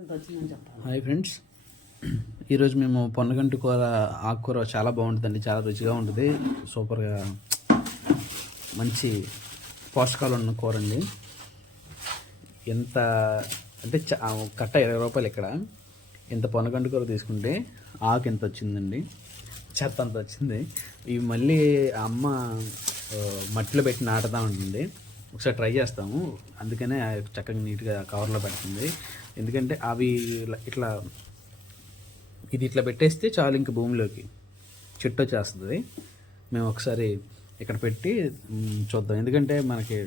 Hi friends, ఈరోజు మేము పొన్నగంటి కూర ఆకుకూర చాలా బాగుంటుందండి. చాలా రుచిగా ఉంటుంది. సూపర్గా మంచి పోషకాలు ఉన్న కూర అండి. ఎంత అంటే కట్ట 20 రూపాయలు. ఇక్కడ ఇంత పొన్నగంటి కూర తీసుకుంటే ఆకు ఎంత వచ్చిందండి, చెత్త అంత వచ్చింది. ఇవి మళ్ళీ అమ్మ మట్టిలో పెట్టి నాటుతూ ఉంటుంది. ఒకసారి ట్రై చేస్తాము. అందుకనే చక్కగా నీట్గా కవర్లో పెడుతుంది. ఎందుకంటే అవి ఇట్లా పెట్టేస్తే చాలు, ఇంక భూమిలోకి చెట్టు వచ్చేస్తుంది. మేము ఒకసారి ఇక్కడ పెట్టి చూద్దాం. ఎందుకంటే మనకి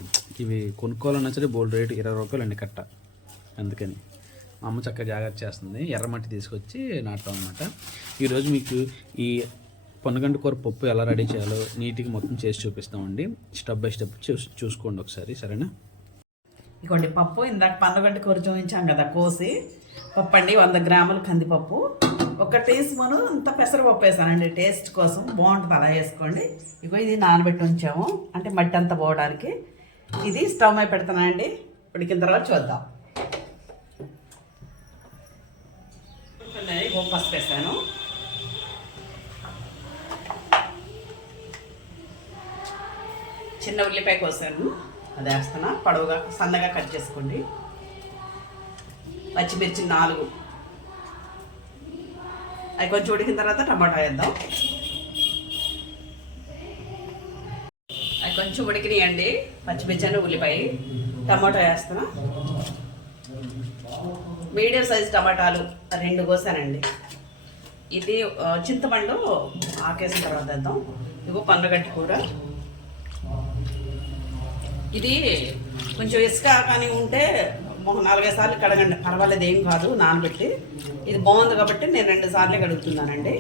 ఇవి కొనుక్కోవాలన్నా సరే బోల్డ్ రేటు 20 రూపాయలు అండి కట్ట. అందుకని మా అమ్మ చక్కగా జాగ్రత్త చేస్తుంది. ఎర్రమట్టి తీసుకొచ్చి నాటుతాం అన్నమాట. ఈరోజు మీకు ఈ పొన్నగంటి కూర పప్పు ఎలా రెడీ చేయాలో నీట్గా మొత్తం చేసి చూపిస్తామండి. స్టెప్ బై స్టెప్ చూసుకోండి ఒకసారి, సరేనా? ఇదిగోండి పప్పు. ఇందాక పొన్నగంటి కూర చూపించాం కదా, కోసి పప్పు అండి. 100 గ్రాములు కందిపప్పు, 1 టీ స్పూను ఇంత పెసరపప్పు వేసానండి టేస్ట్ కోసం. బాగుంటుంది, అలా వేసుకోండి. ఇగో ఇది నానబెట్టి ఉంచాము, అంటే మట్టి అంతా పోవడానికి. ఇది స్టవ్ మీద పెడతానండి. ఉడికిన తర్వాత చూద్దాం. పసుపు వేసాను, చిన్న ఉల్లిపాయ కోసాను, అది వేస్తున్నా. పొడవుగా సన్నగా కట్ చేసుకోండి. పచ్చిమిర్చి 4, అవి కొంచెం ఉడికిన తర్వాత టమాటా వేద్దాం. అవి కొంచెం ఉడికినాయండి, పచ్చిమిర్చి అని ఉల్లిపాయ. టమాటా వేస్తున్నా. మీడియం సైజు టమాటాలు 2 కోసానండి. ఇది చింతపండు ఆకేసిన తర్వాత వేద్దాం. ఇదిగో పొన్నగంటి కూర. ఇది కొంచెం ఇసుక కానీ ఉంటే 4-5 సార్లు కడగండి, పర్వాలేదు, ఏం కాదు, నానబెట్టి. ఇది బాగుంది కాబట్టి నేను 2 సార్లే కడుగుతున్నానండి.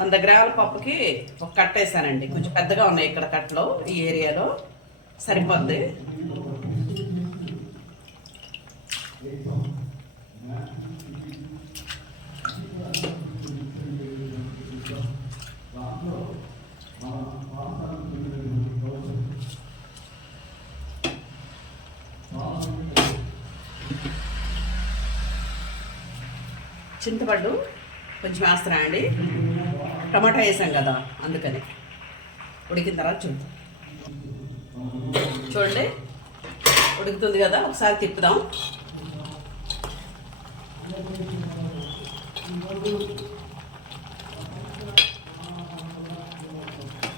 వంద గ్రాముల పప్పుకి 1 కట్ట వేసానండి. కొంచెం పెద్దగా ఉన్నాయి ఇక్కడ కట్టలో, ఈ ఏరియాలో సరిపోద్ది. చింతపండు కొంచెం వేస్తున్నా అండి, టమాటా వేసాం కదా అందుకని. ఉడికిన తర్వాత చూద్దాం. చూడండి ఉడుకుతుంది కదా, ఒకసారి తిప్పుదాం.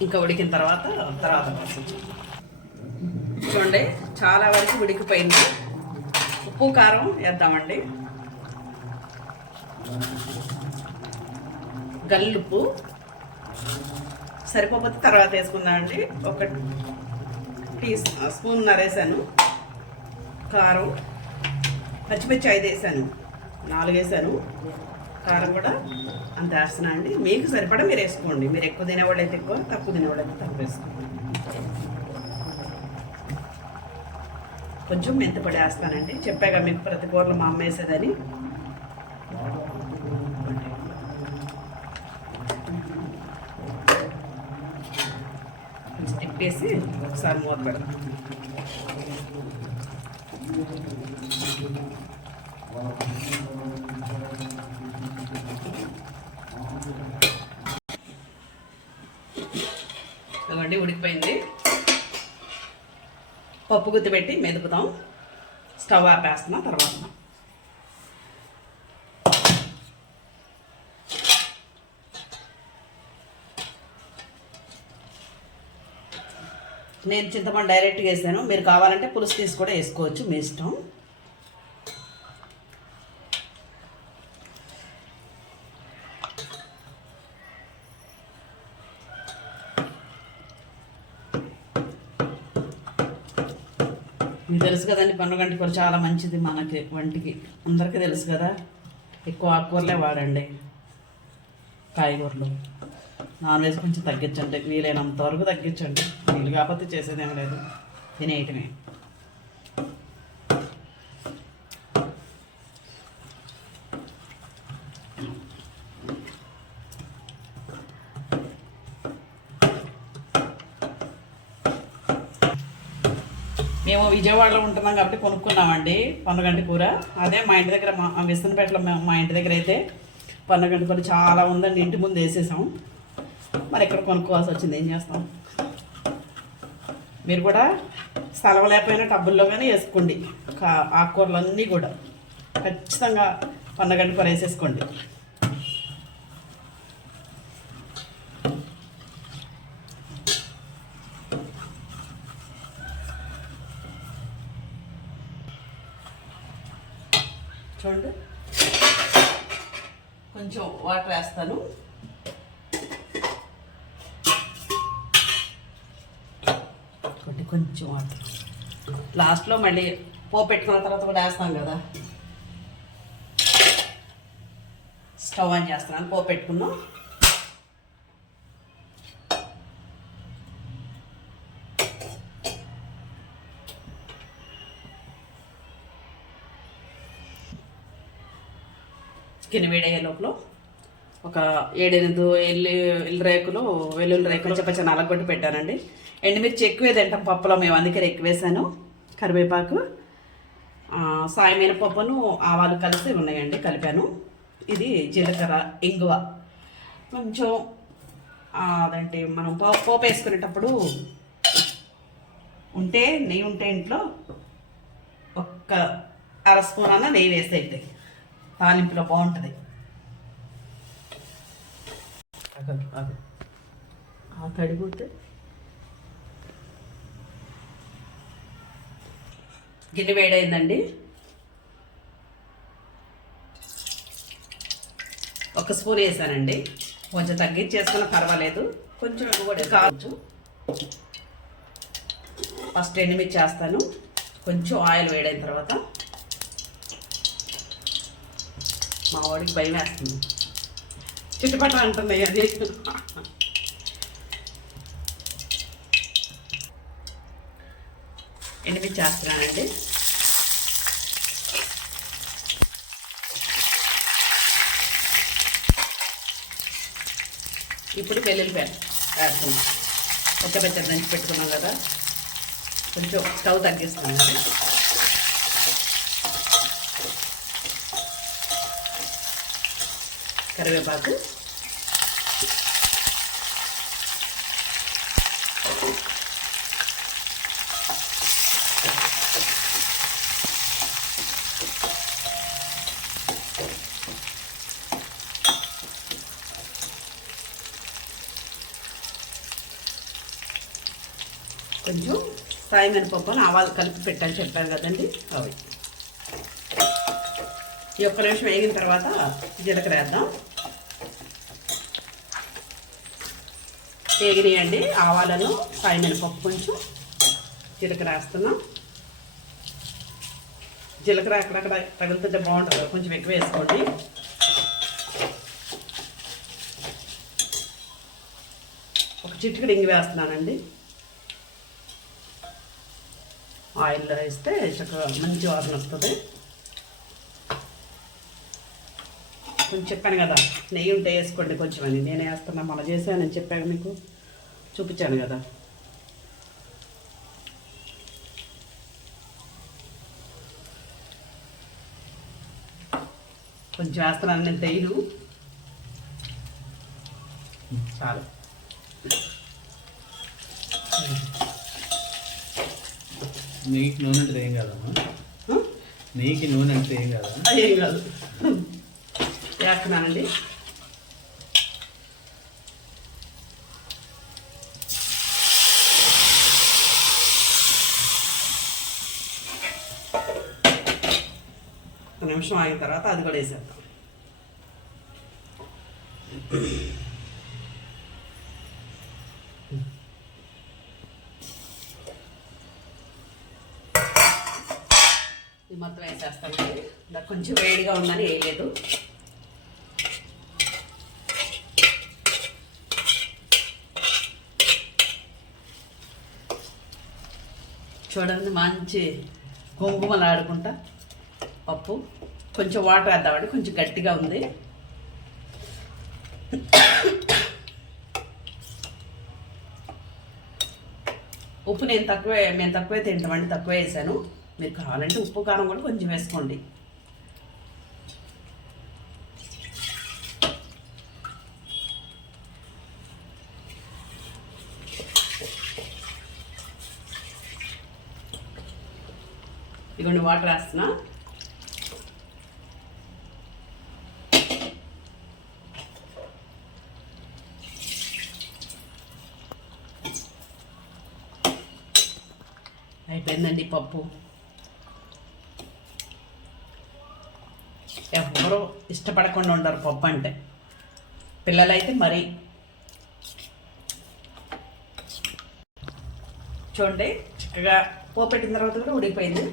ఇంకా ఉడికిన తర్వాత చూడండి చాలా వరకు ఉడికిపోయింది. ఉప్పు కారం వేద్దామండి. గల్లుప్పు సరిపోతే తర్వాత వేసుకుందామండి. 1 టీ స్పూన్ వేసాను. కారం, పచ్చిమిర్చి 5 వేసాను, 4 వేసాను. కారం కూడా అంత వేస్తున్నా అండి. మీకు సరిపడా మీరు వేసుకోండి. మీరు ఎక్కువ తినేవాళ్ళు అయితే ఎక్కువ, తక్కువ తినేవాళ్ళు అయితే తక్కువ వేసుకోండి. కొంచెం మెంతిపొడి వేస్తానండి. చెప్పాక మీకు ప్రతి కూరలో మా అమ్మ వేసేదని. కొంచెం తిప్పేసి ఒకసారి మూత పెడతాం. ఇదిగోండి ఉడికిపోయింది. పప్పు గుత్తి పెట్టి మెదుపుతాం. స్టవ్ ఆపేస్తున్నా. తర్వాత నేను చింతపండు డైరెక్ట్గా వేసాను. మీరు కావాలంటే పులుసు తీసి కూడా వేసుకోవచ్చు, మీ ఇష్టం. మీకు తెలుసు కదండి, పొన్నగంటి కూర చాలా మంచిది మనకి, వంటికి. అందరికీ తెలుసు కదా. ఎక్కువ ఆకుకూరలే వాడండి, కాయగూరలు. నాన్ వెజ్ కొంచెం తగ్గించండి, వీలైనంత వరకు తగ్గించండి. వీలు కాకపోతే చేసేదేం లేదు, తినేయటమే. మేము విజయవాడలో ఉంటున్నాం కాబట్టి కొనుక్కున్నామండి పొన్నగంటి కూర. అదే మా ఇంటి దగ్గర విస్తనపేటలో మా ఇంటి దగ్గర అయితే పొన్నగంటి కూర చాలా ఉందండి, ఇంటి ముందు వేసేసాం. మరి ఇక్కడ కొనుక్కోవాల్సి వచ్చింది, ఏం చేస్తాం. మీరు కూడా స్థలం లేకపోయినా టబ్బుల్లో కానీ వేసుకోండి. ఆకుకూరలు అన్నీ కూడా ఖచ్చితంగా పొన్నగంటి కూర వేసేసుకోండి. చూడండి, కొంచెం వాటర్ వేస్తాను. కొంచెం వాటర్ లాస్ట్లో మళ్ళీ పోపు పెట్టుకున్న తర్వాత కూడా వేస్తాం కదా. స్టవ్ ఆన్ చేస్తున్నాను, పోపు పెట్టుకున్నాం. చికెన్ వేడయ్యే లోపల ఒక 7-8 వెల్లుల్లి రేకులు చెప్పచ్చ నలగొట్టి పెట్టానండి. ఎండుమిర్చి ఎక్కువే తింటాం పప్పులో మేము, అందుకే ఎక్కువ వేసాను. కరివేపాకు, సాయమైన పప్పును ఆవాలు కలిసి ఉన్నాయండి, కలిపాను. ఇది జీలకర్ర, ఇంగువ, కొంచెం అదేంటి మనం పోపు వేసుకునేటప్పుడు నెయ్యి ఉంటే ఇంట్లో ఒక్క అర స్పూన్ అన్న నెయ్యి వేస్తే అయితే తాలింపులో బాగుంటుంది. తడిపోతే గిన్నె వేడైందండి. ఒక స్పూన్ వేసానండి, కొంచెం తగ్గించేసుకున్నా పర్వాలేదు. కొంచెం కూడా కావచ్చు. ఫస్ట్ ఎండుమిర్చి చేస్తాను. కొంచెం ఆయిల్ వేడైన తర్వాత మా వాడికి భయం వేస్తుంది, చుట్టుపక్కల అంటున్నాయి అది. ఎండుమిర్చి చేస్తున్నానండి. ఇప్పుడు వెల్లుల్లిపాయ వేస్తున్నాం. ఒక పెద్ద దంచి పెట్టుకున్నాం కదా, కొంచెం స్టవ్ తగ్గిస్తున్నానండి. కరివేపాకు, కొంచెం సాయమైన పప్పును ఆవాలు కలిపి పెట్టాలి చెప్పాను కదండి, అవి. ఈ ఒక్క నిమిషం వేగిన తర్వాత జీలకర్ర వేద్దాం. వేగినాయండి ఆవాలను, సాయమైన పప్పు, కొంచెం జీలకర్ర వేస్తున్నాం. జీలకర్ర ఎక్కడక్కడ తగులుతుంటే బాగుంటుంది, కొంచెం ఎక్కువ వేసుకోండి. ఒక చిటికెడు ఇంగు వేస్తున్నానండి. ఆయిల్లో వేస్తే చక్కగా మంచి వాసన వస్తుంది. కొంచెం చెప్పాను కదా, నెయ్యి ఉంటే వేసుకోండి కొంచెం అని. నేను వేస్తున్నా, మొన్న చేశానని చెప్పాను, మీకు చూపించాను కదా. కొంచెం వేస్తున్నాను నేను, నెయ్యిలు చాలు. నెయ్యికి నూనె అంటే ఏం కాదమ్మా? నెయ్యికి నూనె అంటే ఏం కాదా? ఏం కాదు, వేస్తున్నానండి. ఒక నిమిషం ఆగిన తర్వాత అది కూడా వేసేద్దాం. ఇది మొత్తం వేసేస్తానండి. ఇలా కొంచెం వేడిగా ఉందని వేయలేదు. చూడండి, మంచి కుంకుమలాడుకుంటా పప్పు. కొంచెం వాటర్ వేద్దామండి, కొంచెం గట్టిగా ఉంది. ఉప్పు ఉప్పు మేము తక్కువే తింటామండి, తక్కువే వేసాను. మీరు కావాలంటే ఉప్పు కారం కూడా కొంచెం వేసుకోండి. ఇదిగోండి వాటర్ వేస్తున్నా. అయిపోయిందండి పప్పు. ఎవరు ఇష్టపడకుండా ఉండరు పప్పు అంటే, పిల్లలైతే మరీ. చూడండి చక్కగా పోపు పెట్టిన తర్వాత కూడా ఉడికిపోయింది.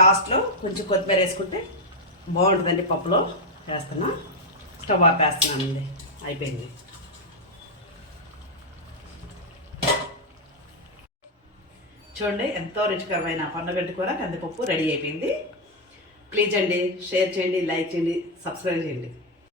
లాస్ట్లో కొంచెం కొత్తిమీర వేసుకుంటే బాగుంటుందండి. పప్పులో వేస్తున్నా, స్టవ్ ఆపేస్తున్నానండి. అయిపోయింది. చూడండి ఎంతో రుచికరమైన పొన్నగంటి కూర కందిపప్పు రెడీ అయిపోయింది. ప్లీజ్ అండి షేర్ చేయండి, లైక్ చేయండి, సబ్స్క్రైబ్ చేయండి.